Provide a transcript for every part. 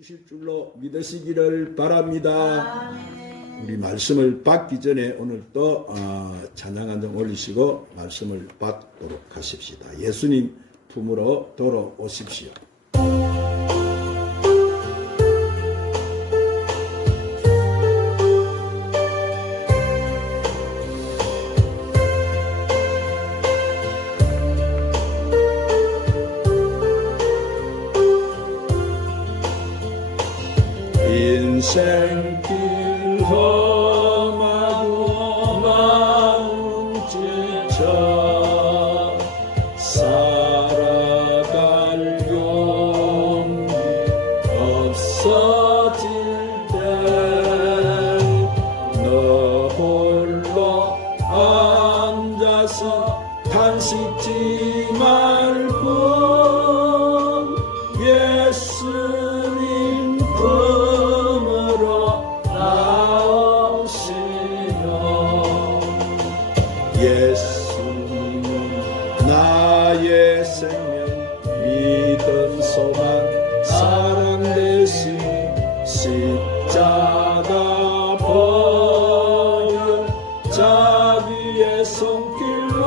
주실 줄로 믿으시기를 바랍니다. 아멘. 우리 말씀을 받기 전에 오늘 또 찬양 한 장 올리시고 말씀을 받도록 하십시다. 예수님 품으로 돌아오십시오. 인생길 험하고 마음 지쳐 살아갈 용기 없어질 때 너 홀로 앉아서 탄식지 말고 예수님 품으로 나오시며 예수님은 나의 생명 믿음 소망 사랑 되시 십자가 보혈 자비의 손길로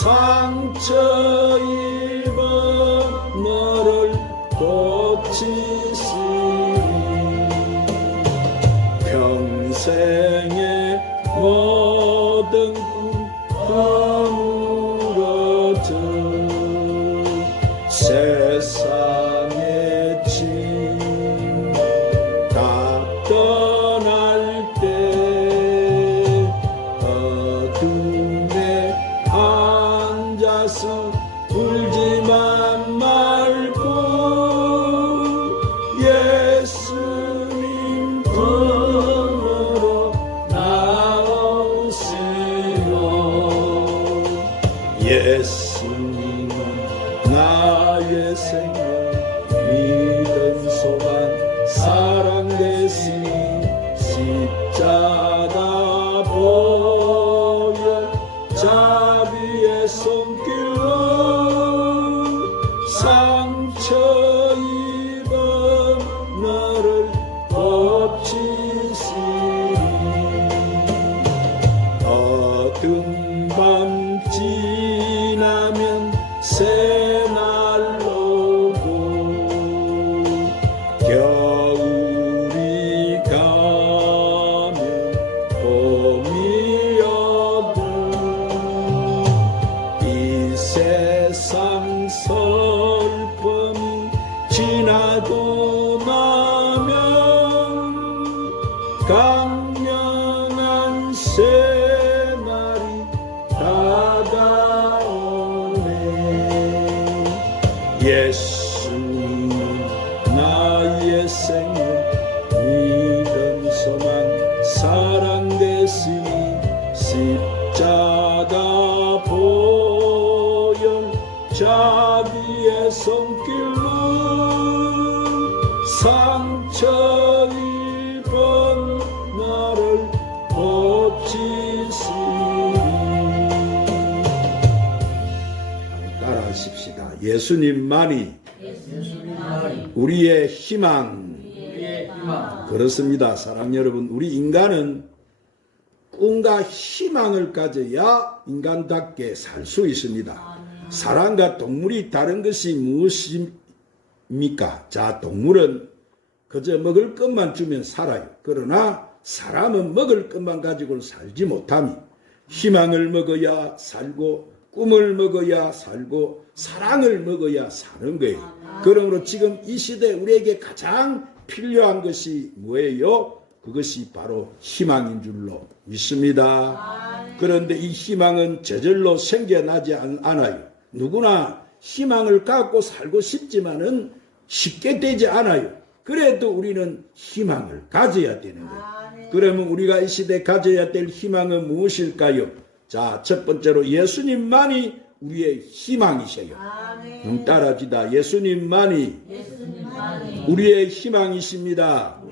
상처 입은 너를 고치시리 평생의 모든 허물어져 세상의 짐 다 떠날 때 어둠에 앉아서 울지만 말고 예수님 품으로 나오시오. 예수님은 나의 생명 믿음 소망 사랑 되시 십자가 보혈 자비의 손길로 상처 입은 너를 고치시리 어두운 밤 지나면 새날 오고 겨울이 가면 봄이 오고 이 세상 슬픔이 지나고 나면 강렬한 새날이 다가오네. 예수님은 나의 생명 믿음 소망 사랑 되시니 십자가 보혈 자비의 손길로 상처 입은 나를 고치시리. 따라하십시다. 예수님만이 우리의 희망. 그렇습니다. 사랑 여러분, 우리 인간은 꿈과 희망을 가져야 인간답게 살 수 있습니다. 사람과 동물이 다른 것이 무엇입니까? 자, 동물은 그저 먹을 것만 주면 살아요. 그러나 사람은 먹을 것만 가지고는 살지 못하니 희망을 먹어야 살고 꿈을 먹어야 살고 사랑을 먹어야 사는 거예요. 그러므로 지금 이 시대에 우리에게 가장 필요한 것이 뭐예요? 그것이 바로 희망인 줄로 믿습니다. 그런데 이 희망은 저절로 생겨나지 않아요. 누구나 희망을 갖고 살고 싶지만은 쉽게 되지 않아요. 그래도 우리는 희망을 가져야 되는 거예요. 그러면 우리가 이 시대에 가져야 될 희망은 무엇일까요? 자, 첫 번째로 예수님만이 우리의 희망이세요. 따라합시다. 예수님만이 우리의 희망이십니다.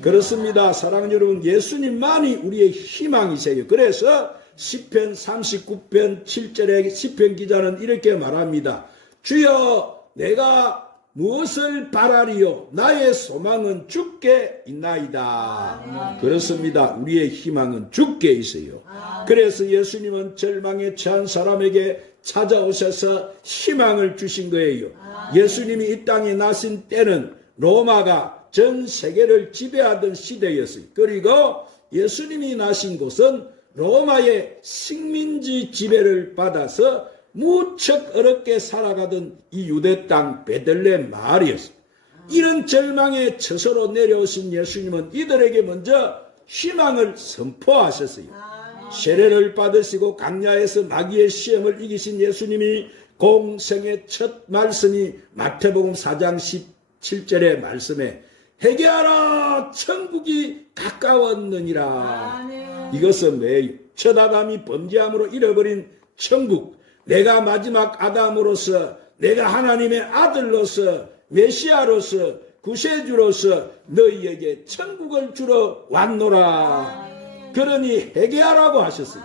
그렇습니다. 사랑하는 여러분, 예수님만이 우리의 희망이세요. 그래서 시편 39편 7절에 시편 기자는 이렇게 말합니다. 주여, 내가 무엇을 바라리요? 나의 소망은 주께 있나이다. 그렇습니다. 우리의 희망은 주께 있어요. 그래서 예수님은 절망에 처한 사람에게 찾아오셔서 희망을 주신 거예요. 예수님이 이 땅에 나신 때는 로마가 전 세계를 지배하던 시대였어요. 그리고 예수님이 나신 곳은 로마의 식민지 지배를 받아서 무척 어렵게 살아가던 이 유대 땅 베들레헴 마을이었어요. 이런 절망의 처소로 내려오신 예수님은 이들에게 먼저 희망을 선포하셨어요. 세례를 받으시고 광야에서 마귀의 시험을 이기신 예수님이 공생의 첫 말씀이 마태복음 4장 17절의 말씀에 회개하라 천국이 가까웠느니라. 이것은 뭐예요? 첫 아담이 범죄함으로 잃어버린 천국, 내가 마지막 아담으로서, 내가 하나님의 아들로서, 메시아로서, 구세주로서 너희에게 천국을 주러 왔노라. 그러니 회개하라고 하셨어요.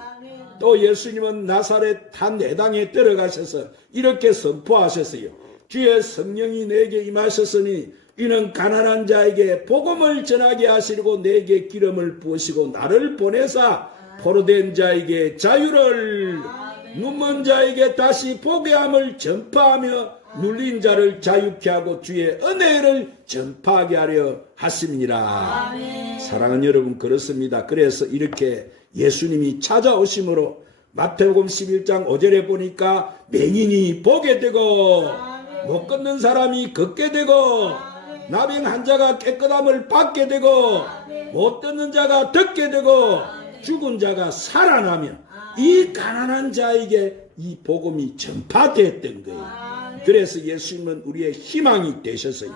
또 예수님은 나사렛 한 회당에 들어가셔서 이렇게 선포하셨어요. 주의 성령이 내게 임하셨으니 이는 가난한 자에게 복음을 전하게 하시려고 내게 기름을 부으시고 나를 보내사 포로된 자에게 자유를, 눈먼 자에게 다시 보게 함을 전파하며 눌린 자를 자유케 하고 주의 은혜를 전파하게 하려 하심이니라. 사랑하는 여러분, 그렇습니다. 그래서 이렇게 예수님이 찾아오심으로 마태복음 11장 5절에 보니까 맹인이 보게 되고 못 걷는 사람이 걷게 되고 나병 환자가 깨끗함을 받게 되고 못 듣는 자가 듣게 되고 죽은 자가 살아나며 이 가난한 자에게 이 복음이 전파됐던 거예요. 그래서 예수님은 우리의 희망이 되셨어요.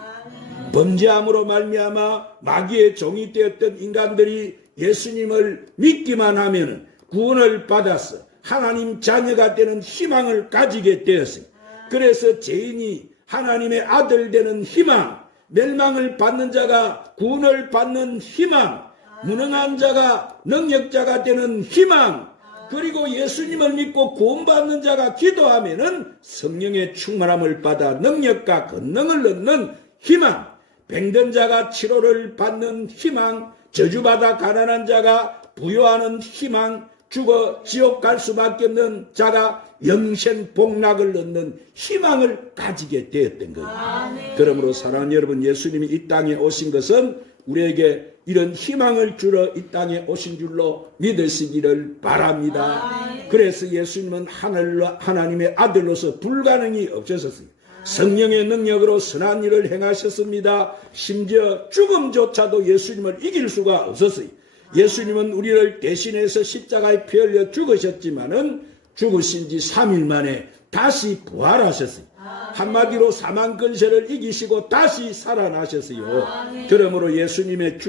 범죄함으로 말미암아 마귀의 종이 되었던 인간들이 예수님을 믿기만 하면 구원을 받아서 하나님 자녀가 되는 희망을 가지게 되었어요. 그래서 죄인이 하나님의 아들 되는 희망, 멸망을 받는 자가 구원을 받는 희망, 무능한 자가 능력자가 되는 희망, 그리고 예수님을 믿고 구원받는 자가 기도하면은 성령의 충만함을 받아 능력과 권능을 얻는 희망, 병든 자가 치료를 받는 희망, 저주받아 가난한 자가 부유하는 희망, 죽어 지옥 갈 수밖에 없는 자가 영생 복락을 얻는 희망을 가지게 되었던 거예요. 그러므로 사랑하는 여러분, 예수님이 이 땅에 오신 것은 우리에게 이런 희망을 주러 이 땅에 오신 줄로 믿으시기를 바랍니다. 그래서 예수님은 하나님의 아들로서 불가능이 없으셨어요. 성령의 능력으로 선한 일을 행하셨습니다. 심지어 죽음조차도 예수님을 이길 수가 없었어요. 예수님은 우리를 대신해서 십자가에 피 흘려 죽으셨지만은 죽으신 지 3일 만에 다시 부활하셨어요. 한마디로 사망 근세를 이기시고 다시 살아나셨어요. 그러므로 예수님은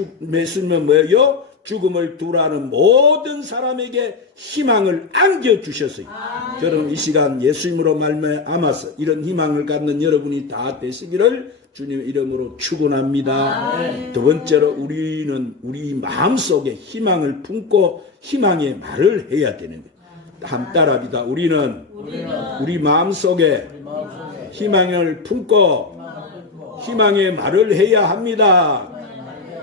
뭐예요? 죽음을 두라는 모든 사람에게 희망을 안겨주셨어요. 여러분, 이 시간 예수님으로 말미암아서 이런 희망을 갖는 여러분이 다 되시기를 주님 이름으로 축원합니다. 두 번째로 우리는 우리 마음속에 희망을 품고 희망의 말을 해야 되는 거예요. 한 따라합니다. 우리는 우리 마음속에 희망을 품고 희망의 말을 해야 합니다.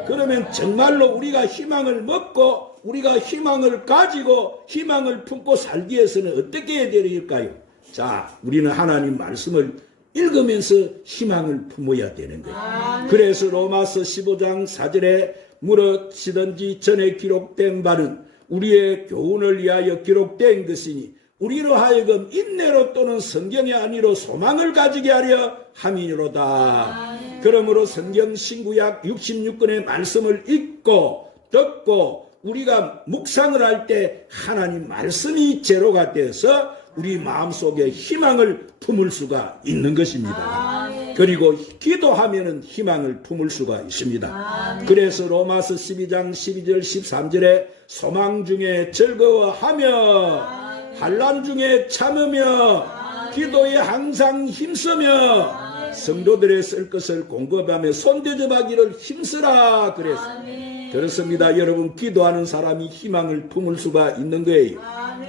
그러면 정말로 우리가 희망을 먹고 우리가 희망을 가지고 희망을 품고 살기 위해서는 어떻게 해야 될까요? 자, 우리는 하나님 말씀을 읽으면서 희망을 품어야 되는 거예요. 그래서 로마서 15장 4절에 무엇이든지 전에 기록된 바는 우리의 교훈을 위하여 기록된 것이니 우리로 하여금 인내로 또는 성경이 아니로 소망을 가지게 하려 함이로다. 그러므로 성경 신구약 66권의 말씀을 읽고 듣고 우리가 묵상을 할 때 하나님 말씀이 제로가 되어서 우리 마음속에 희망을 품을 수가 있는 것입니다. 그리고 기도하면은 희망을 품을 수가 있습니다. 그래서 로마서 12장 12절 13절에 소망 중에 즐거워하며 환난 중에 참으며 기도에 항상 힘쓰며 성도들의 쓸 것을 공급하며 손대접하기를 힘쓰라 그랬습니다. 그렇습니다. 여러분, 기도하는 사람이 희망을 품을 수가 있는 거예요.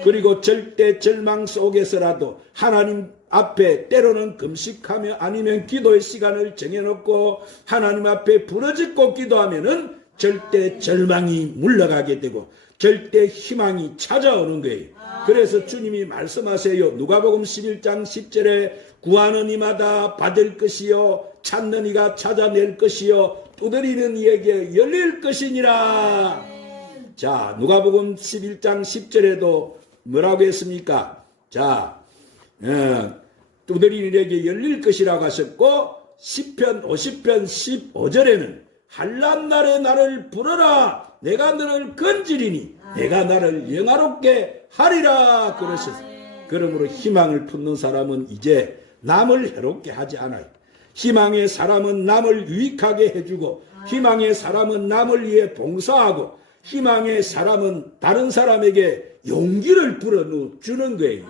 그리고 절대 절망 속에서라도 하나님 앞에 때로는 금식하며 아니면 기도의 시간을 정해놓고 하나님 앞에 부르짖고 기도하면은 절대 절망이 물러가게 되고 절대 희망이 찾아오는 거예요. 그래서 주님이 말씀하세요. 누가복음 11장 10절에 구하는 이마다 받을 것이요 찾는 이가 찾아낼 것이요 두드리는 이에게 열릴 것이니라. 자, 누가복음 11장 10절에도 뭐라고 했습니까? 자, 두드리는 이에게 열릴 것이라고 하셨고 시편 50편 15절에는 한란날에 나를 부르라 내가 너를 건지리니 내가 나를 영화롭게 하리라 그러셨어요. 그러므로 희망을 품는 사람은 이제 남을 해롭게 하지 않아요. 희망의 사람은 남을 유익하게 해주고 희망의 사람은 남을 위해 봉사하고 희망의 사람은 다른 사람에게 용기를 불어주는 거예요.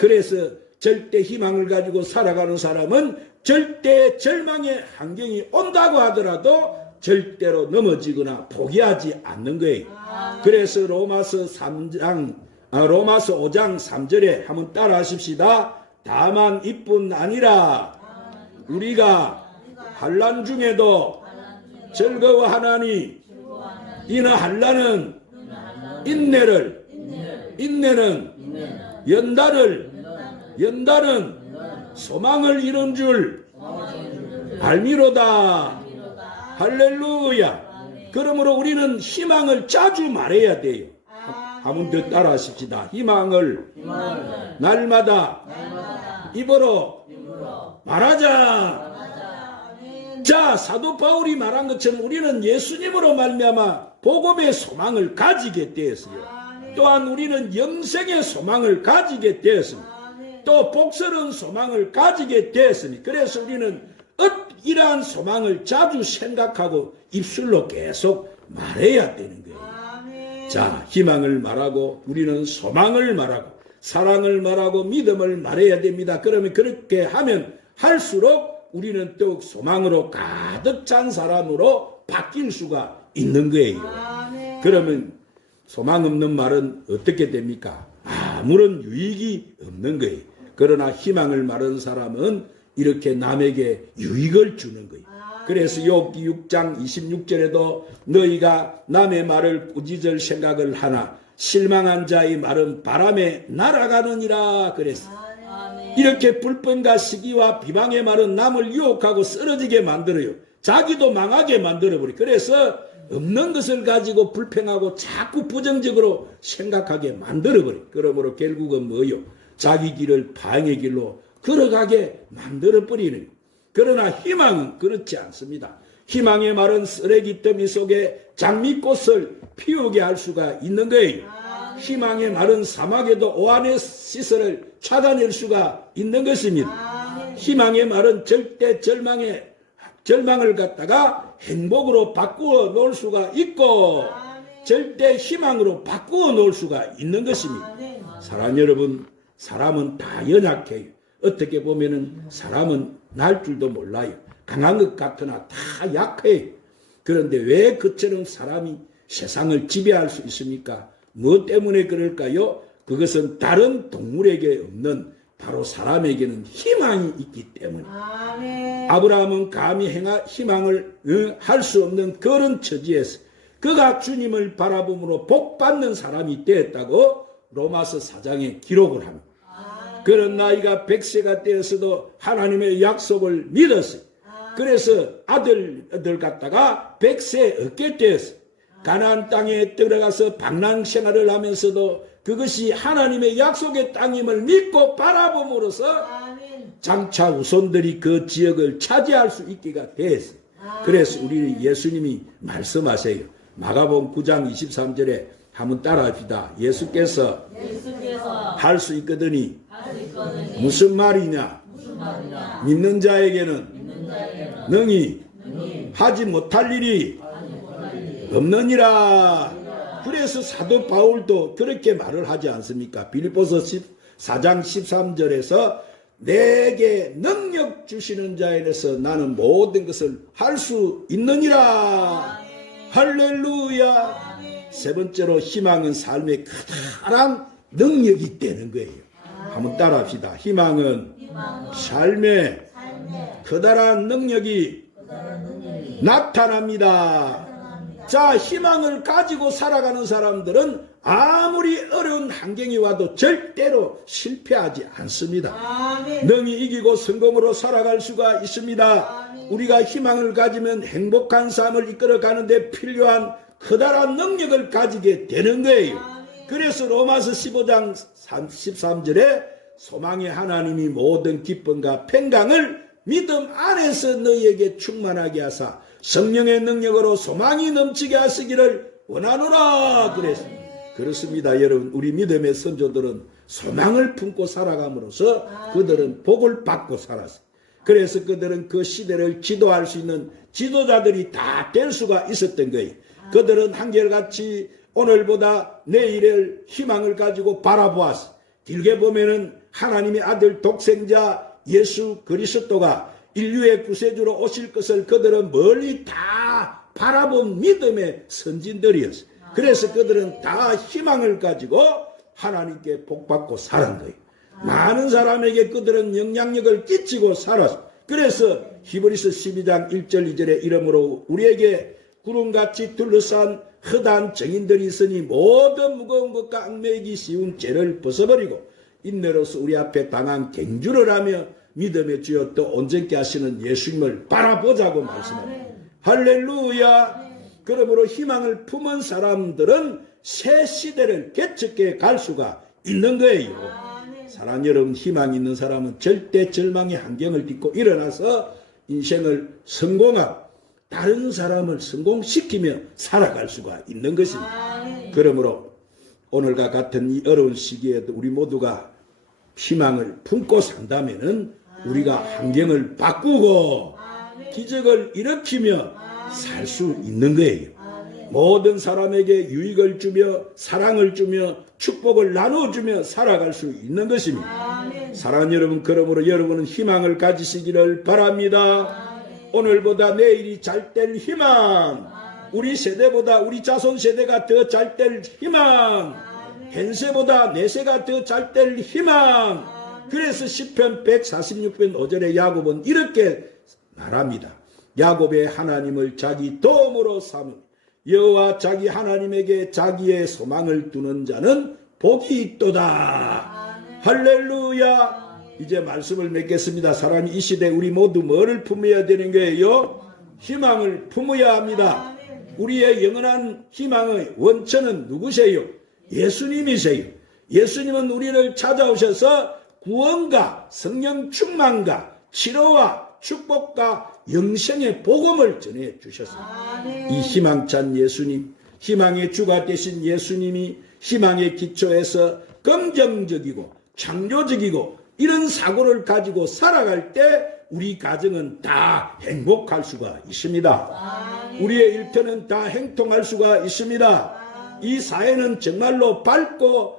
그래서 절대 희망을 가지고 살아가는 사람은 절대 절망의 환경이 온다고 하더라도 절대로 넘어지거나 포기하지 않는 거예요. 그래서 로마서 5장 3절에 한번 따라 하십시다. 다만 이뿐 아니라 우리가 환난 중에도 즐거워하나니 이는 환난은 인내를 인내는 연단은 소망을 이룬 줄 알미로다. 할렐루야. 그러므로 우리는 희망을 자주 말해야 돼요. 한번 더 따라 하십시다. 희망을 날마다 입으로 말하자. 자, 사도 바울이 말한 것처럼 우리는 예수님으로 말미암아 복음의 소망을 가지게 되었어요. 또한 우리는 영생의 소망을 가지게 되었습니다. 또 복스러운 소망을 가지게 되었으니 그래서 우리는 이러한 소망을 자주 생각하고 입술로 계속 말해야 되는 거예요. 자, 희망을 말하고 우리는 소망을 말하고 사랑을 말하고 믿음을 말해야 됩니다. 그러면 그렇게 하면 할수록 우리는 더욱 소망으로 가득 찬 사람으로 바뀔 수가 있는 거예요. 그러면 소망 없는 말은 어떻게 됩니까? 아무런 유익이 없는 거예요. 그러나 희망을 말하는 사람은 이렇게 남에게 유익을 주는 거예요. 그래서 욥기 6장 26절에도 너희가 남의 말을 꾸짖을 생각을 하나 실망한 자의 말은 바람에 날아가느니라 그랬어. 이렇게 불평과 시기와 비방의 말은 남을 유혹하고 쓰러지게 만들어요. 자기도 망하게 만들어버려요. 그래서 없는 것을 가지고 불평하고 자꾸 부정적으로 생각하게 만들어버려요. 그러므로 결국은 뭐요? 자기 길을 방의 길로 걸어가게 만들어버리는. 그러나 희망은 그렇지 않습니다. 희망의 말은 쓰레기 더미 속에 장미꽃을 피우게 할 수가 있는 거예요. 희망의 말은 사막에도 오아네시스를 찾아낼 수가 있는 것입니다. 희망의 말은 절대 절망을 갖다가 행복으로 바꾸어 놓을 수가 있고 절대 희망으로 바꾸어 놓을 수가 있는 것입니다. 사랑 여러분, 사람은 다 연약해요. 어떻게 보면은 사람은 날 줄도 몰라요. 강한 것 같으나 다 약해요. 그런데 왜 그처럼 사람이 세상을 지배할 수 있습니까? 무엇 때문에 그럴까요? 그것은 다른 동물에게 없는 바로 사람에게는 희망이 있기 때문에. 아브라함은 감히 희망을 할 수 없는 그런 처지에서 그가 주님을 바라봄으로 복받는 사람이 되었다고 로마서 4장에 기록을 합니다. 그런 나이가 100세가 되어서도 하나님의 약속을 믿었어요. 그래서 아들 갖다가 100세 얻게 되었어요. 가나안 땅에 들어가서 방랑 생활을 하면서도 그것이 하나님의 약속의 땅임을 믿고 바라봄으로써 장차 후손들이 그 지역을 차지할 수 있기가 됐어요. 그래서 우리 예수님이 말씀하세요. 마가복음 9장 23절에 한번 따라합시다. 예수께서 할 수 있거든이 무슨 말이냐? 믿는 자에게는 능히 하지 못할 일이 없느니라. 그래서 사도 바울도 그렇게 말을 하지 않습니까? 빌립보서 4장 13절에서 내게 능력 주시는 자에 대해서 나는 모든 것을 할 수 있느니라. 할렐루야. 세 번째로 희망은 삶의 커다란 능력이 되는 거예요. 한번 따라합시다. 희망은 삶의 커다란 능력이 나타납니다. 자, 희망을 가지고 살아가는 사람들은 아무리 어려운 환경이 와도 절대로 실패하지 않습니다. 능히 이기고 성공으로 살아갈 수가 있습니다. 우리가 희망을 가지면 행복한 삶을 이끌어가는 데 필요한 커다란 능력을 가지게 되는 거예요. 그래서 로마서 15장 13절에 소망의 하나님이 모든 기쁨과 평강을 믿음 안에서 너희에게 충만하게 하사 성령의 능력으로 소망이 넘치게 하시기를 원하노라 그랬습니다. 그렇습니다. 여러분, 우리 믿음의 선조들은 소망을 품고 살아감으로써 그들은 복을 받고 살았어요. 그래서 그들은 그 시대를 지도할 수 있는 지도자들이 다 될 수가 있었던 거예요. 그들은 한결같이 오늘보다 내일을 희망을 가지고 바라보았어요. 길게 보면은 하나님의 아들 독생자 예수 그리스도가 인류의 구세주로 오실 것을 그들은 멀리 다 바라본 믿음의 선진들이었어요. 그래서 그들은 다 희망을 가지고 하나님께 복받고 살은 거예요. 많은 사람에게 그들은 영향력을 끼치고 살았어요. 그래서 히브리서 12장 1절 2절에 이러므로 우리에게 구름같이 둘러싼 허다한 정인들이 있으니 모든 무거운 것과 얽매이기 쉬운 죄를 벗어버리고 인내로서 우리 앞에 당한 갱주를 하며 믿음의 주여 또 온전케 하시는 예수님을 바라보자고 말씀합니다. 할렐루야. 그러므로 희망을 품은 사람들은 새 시대를 개척해 갈 수가 있는 거예요. 사랑하는 여러분, 희망이 있는 사람은 절대 절망의 환경을 딛고 일어나서 인생을 성공하고 다른 사람을 성공시키며 살아갈 수가 있는 것입니다. 그러므로 오늘과 같은 이 어려운 시기에도 우리 모두가 희망을 품고 산다면은 우리가 환경을 바꾸고 기적을 일으키며 살 수 있는 거예요. 모든 사람에게 유익을 주며 사랑을 주며 축복을 나눠주며 살아갈 수 있는 것입니다. 사랑하는 여러분, 그러므로 여러분은 희망을 가지시기를 바랍니다. 오늘보다 내일이 잘 될 희망, 우리 세대보다 우리 자손 세대가 더 잘 될 희망, 현세보다 내세가 더 잘 될 희망. 그래서 시편 146편 5절에 야곱은 이렇게 말합니다. 야곱의 하나님을 자기 도움으로 삼은 여호와 자기 하나님에게 자기의 소망을 두는 자는 복이 있도다. 할렐루야. 이제 말씀을 맺겠습니다. 사랑이 이 시대 우리 모두 뭐를 품어야 되는 거예요? 희망을 품어야 합니다. 우리의 영원한 희망의 원천은 누구세요? 예수님이세요. 예수님은 우리를 찾아오셔서 구원과 성령 충만과 치료와 축복과 영생의 복음을 전해 주셨습니다. 이 희망찬 예수님, 희망의 주가 되신 예수님이 희망의 기초에서 긍정적이고 창조적이고 이런 사고를 가지고 살아갈 때 우리 가정은 다 행복할 수가 있습니다. 우리의 일터는 다 행통할 수가 있습니다. 이 사회는 정말로 밝고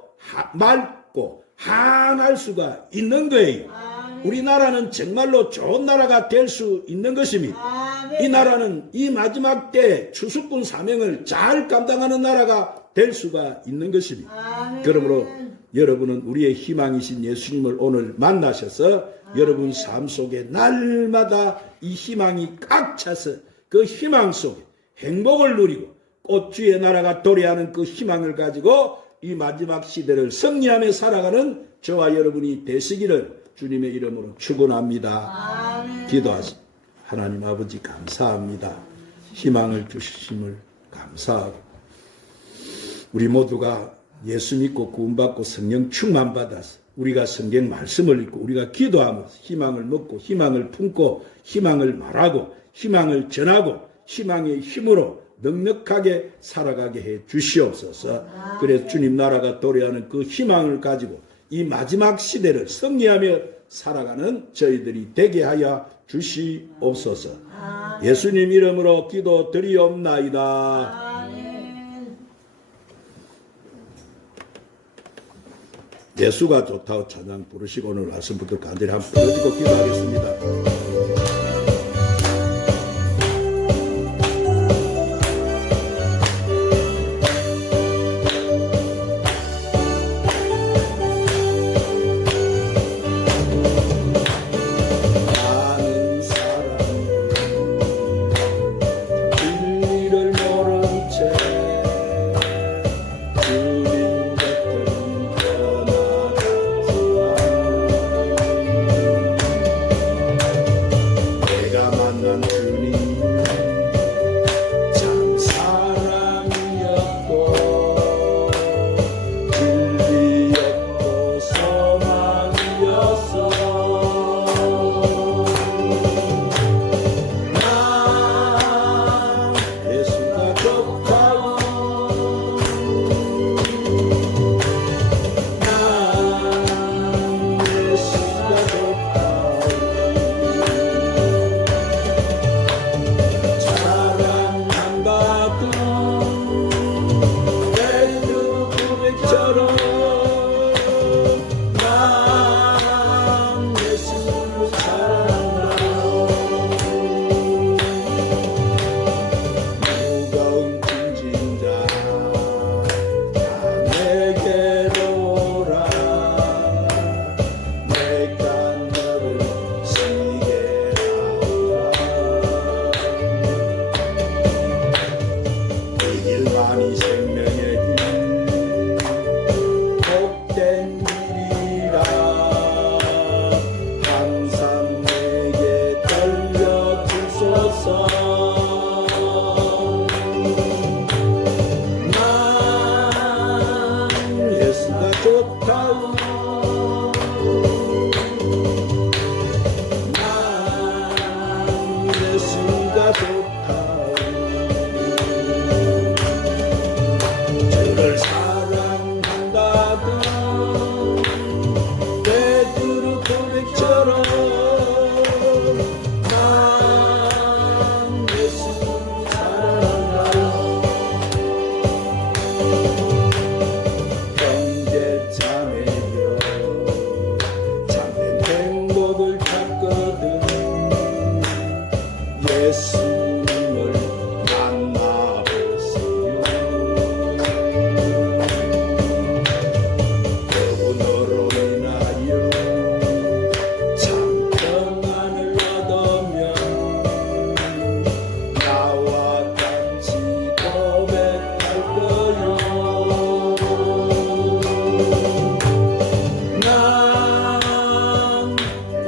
맑고 환할 수가 있는 거예요. 우리나라는 정말로 좋은 나라가 될 수 있는 것입니다. 이 나라는 이 마지막 때 추수꾼 사명을 잘 감당하는 나라가 될 수가 있는 것입니다. 그러므로 여러분은 우리의 희망이신 예수님을 오늘 만나셔서 여러분 삶 속에 날마다 이 희망이 꽉 차서 그 희망 속에 행복을 누리고 꽃주의 나라가 도래하는 그 희망을 가지고 이 마지막 시대를 승리하며 살아가는 저와 여러분이 되시기를 주님의 이름으로 축원합니다. 기도하십니다. 하나님 아버지 감사합니다. 희망을 주심을 감사하고 우리 모두가 예수 믿고 구원받고 성령 충만 받아서 우리가 성경 말씀을 읽고 우리가 기도하면서 희망을 먹고 희망을 품고 희망을 말하고 희망을 전하고 희망의 힘으로 넉넉하게 살아가게 해 주시옵소서. 그래서 주님 나라가 도래하는 그 희망을 가지고 이 마지막 시대를 승리하며 살아가는 저희들이 되게 하여 주시옵소서. 예수님 이름으로 기도 드리옵나이다. 예수가 좋다고 찬양 부르시고 오늘 말씀부터 간절히 한번 부르시고 기도하겠습니다. 만난 주님 참 사랑이었고 진리였고 소망이었어. 나 예수가 좋다고 나 예수가 좋다고 사랑한다고 베드로 고백처럼 난 예수를 사랑한다. 무거운 짐진 자 내게로 오라. 내가 너를 쉬게 하오라. 이 길만이 생명의 길 복된 길이라. 항상 내게 들려주소서. 난 예수가 좋다고 난 예수가 좋다고 주를 사랑한다고 베드로 고백처럼 난 예수를 사랑한다. 형제 자매여 참된 행복을 찾거든 예수님을 만나보세요. 그분으로 인하여 참 평안을 얻으면 나와 같이 고백할 거요. 난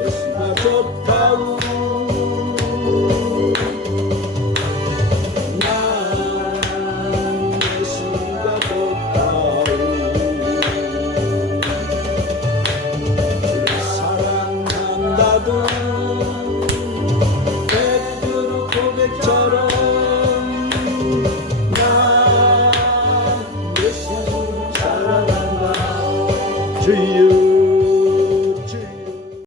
예수가 좋다고 난 예수가 좋다고 주를 사랑한다고 베드로 고백처럼 난 예수를 사랑한다. 주여